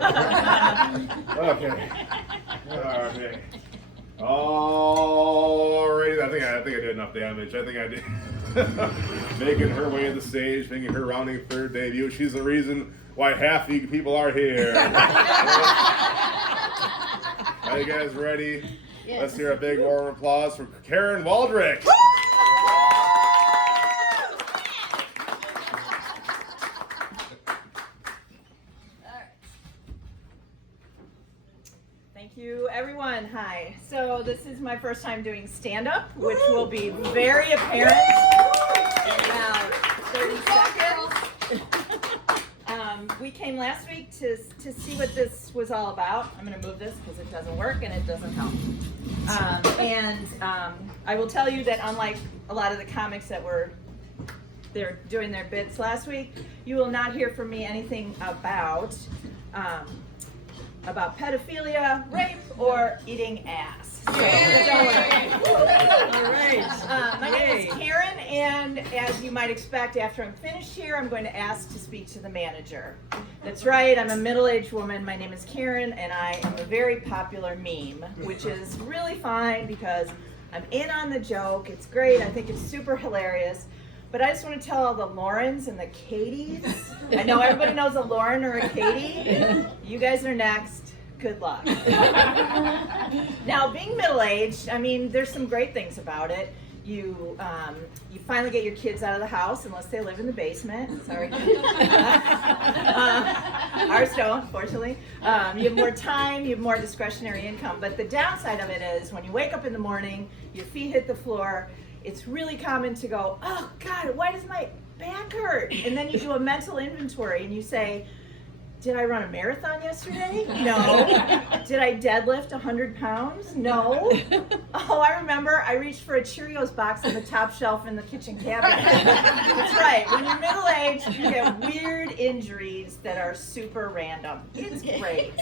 Okay. Okay. Alrighty, I think I did enough damage. I think I did. Making her way to the stage, making her rounding third debut. She's the reason why half the people are here. Are you guys ready? Yes. Let's hear a big warm applause for Karen Waldkirch. Thank you, everyone. Hi. So this is my first time doing stand-up, which will be very apparent in about 30 seconds. We came last week to see what this was all about. I'm going to move this because it doesn't work and it doesn't help. I will tell you that unlike a lot of the comics that they're doing their bits last week, you will not hear from me anything about pedophilia, rape, or eating ass. So, don't worry. All right. My name is Karen, and as you might expect, after I'm finished here, I'm going to ask to speak to the manager. That's right, I'm a middle-aged woman. My name is Karen, and I am a very popular meme, which is really fine because I'm in on the joke. It's great. I think it's super hilarious. But I just want to tell all the Laurens and the Katies. I know everybody knows a Lauren or a Katie. You guys are next. Good luck. Now, being middle-aged, I mean, there's some great things about it. You finally get your kids out of the house, unless they live in the basement. Sorry. Ours don't, fortunately. You have more time, you have more discretionary income. But the downside of it is when you wake up in the morning, your feet hit the floor, it's really common to go, oh God, why does my back hurt? And then you do a mental inventory and you say, did I run a marathon yesterday? No. Did I deadlift 100 pounds? No. Oh, I remember I reached for a Cheerios box on the top shelf in the kitchen cabinet. That's right. When you're middle-aged, you get weird injuries that are super random. It's great.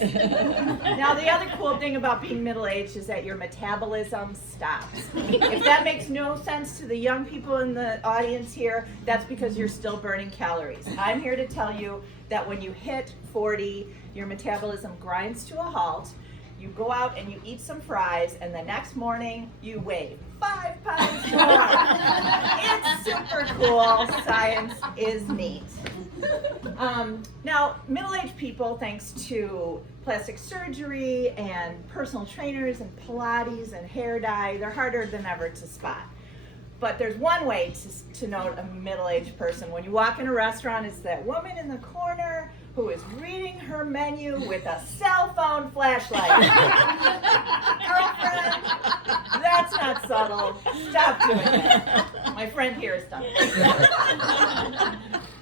Now, the other cool thing about being middle-aged is that your metabolism stops. If that makes no sense to the young people in the audience here, that's because you're still burning calories. I'm here to tell you that when you hit 40, your metabolism grinds to a halt, you go out and you eat some fries, and the next morning you weigh 5 pounds more. It's super cool. Science is neat. Now, middle-aged people, thanks to plastic surgery and personal trainers and Pilates and hair dye, they're harder than ever to spot. But there's one way to note a middle-aged person. When you walk in a restaurant, it's that woman in the corner who is reading her menu with a cell phone flashlight. Girlfriend, that's not subtle. Stop doing that. My friend here is done.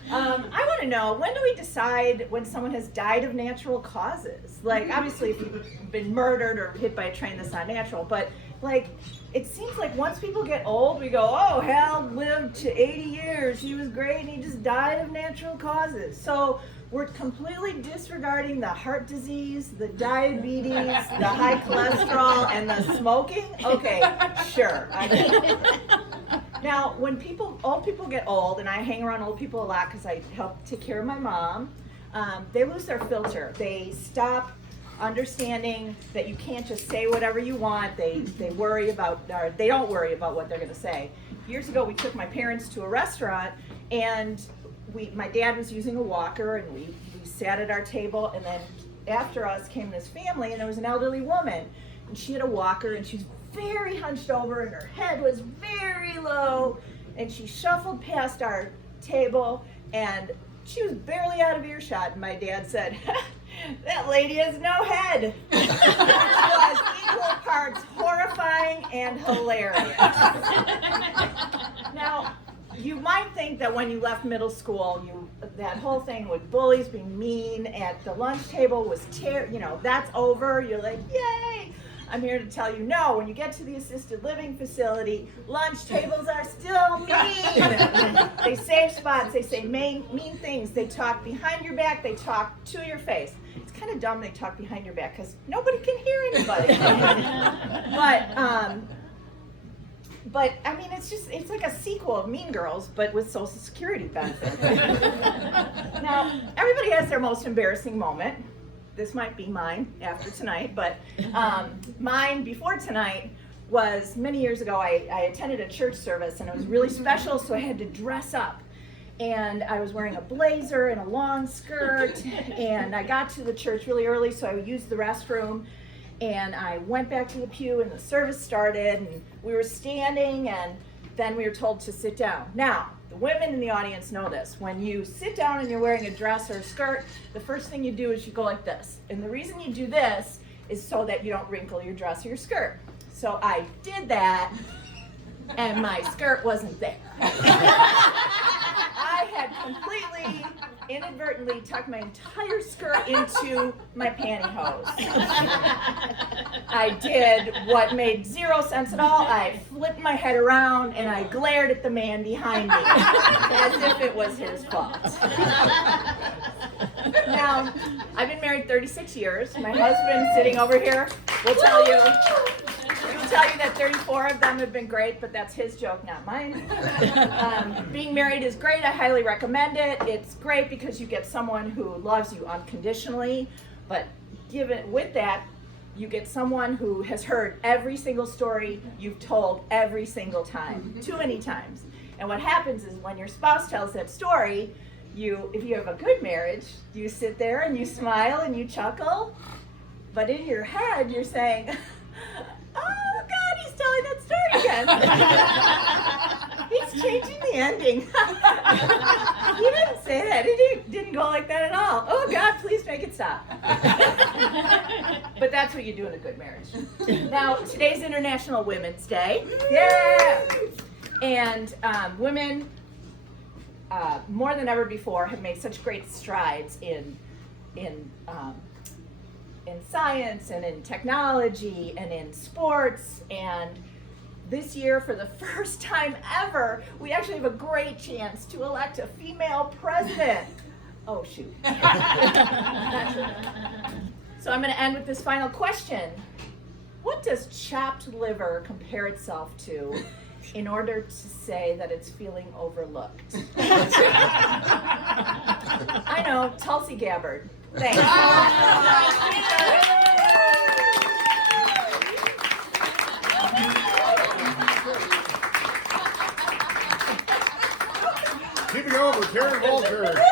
I want to know, when do we decide when someone has died of natural causes? Like, obviously, if you've been murdered or hit by a train, that's not natural. But, like, it seems like once people get old, we go, oh, Hal lived to 80 years. He was great, and he just died of natural causes. So we're completely disregarding the heart disease, the diabetes, the high cholesterol, and the smoking? Okay, sure. I get it. Now, when old people get old, and I hang around old people a lot because I help take care of my mom, they lose their filter. They stop understanding that you can't just say whatever you want. They worry about, or they don't worry about what they're going to say. Years ago, we took my parents to a restaurant, and my dad was using a walker, and we sat at our table, and then after us came this family, and there was an elderly woman, and she had a walker, and she's very hunched over, and her head was very low, and she shuffled past our table, and she was barely out of earshot, and my dad said, that lady has no head. Which was equal parts horrifying and hilarious. Now, you might think that when you left middle school, that whole thing with bullies being mean at the lunch table was that's over. You're like, yay! I'm here to tell you, no, when you get to the assisted living facility, lunch tables are still mean. They save spots, they say mean things, they talk behind your back, they talk to your face. It's kind of dumb they talk behind your back because nobody can hear anybody. But I mean, it's like a sequel of Mean Girls, but with Social Security benefits. Now, everybody has their most embarrassing moment. this might be mine after tonight, but mine before tonight was many years ago. I attended a church service and it was really special, so I had to dress up. And I was wearing a blazer and a long skirt, and I got to the church really early, so I used the restroom, and I went back to the pew, and the service started, and we were standing, and then we were told to sit down. Now, the women in the audience know this. When you sit down and you're wearing a dress or a skirt, the first thing you do is you go like this. And the reason you do this is so that you don't wrinkle your dress or your skirt. So I did that, and my skirt wasn't there. I had completely, inadvertently tucked my entire skirt into my pantyhose. I did what made zero sense at all. I flipped my head around and I glared at the man behind me as if it was his fault. Now, I've been married 36 years. My husband sitting over here will tell you. He will tell you that 34 of them have been great, but that's his joke, not mine. Being married is great. I highly recommend it. It's great because you get someone who loves you unconditionally, but with that, you get someone who has heard every single story you've told every single time, too many times. And what happens is when your spouse tells that story, if you have a good marriage, you sit there and you smile and you chuckle, but in your head you're saying, oh God, he's telling that story again. He's changing the ending. He didn't say that. It didn't go like that at all. Oh God, please make it stop. But that's what you do in a good marriage. Now, today's International Women's Day. Yeah! And women, more than ever before, have made such great strides in science and in technology and in sports, and this year, for the first time ever, we actually have a great chance to elect a female president. Oh shoot. So I'm going to end with this final question. What does chopped liver compare itself to in order to say that it's feeling overlooked? I know, Tulsi Gabbard. Thanks. Keep it going with Karen Waldkirch.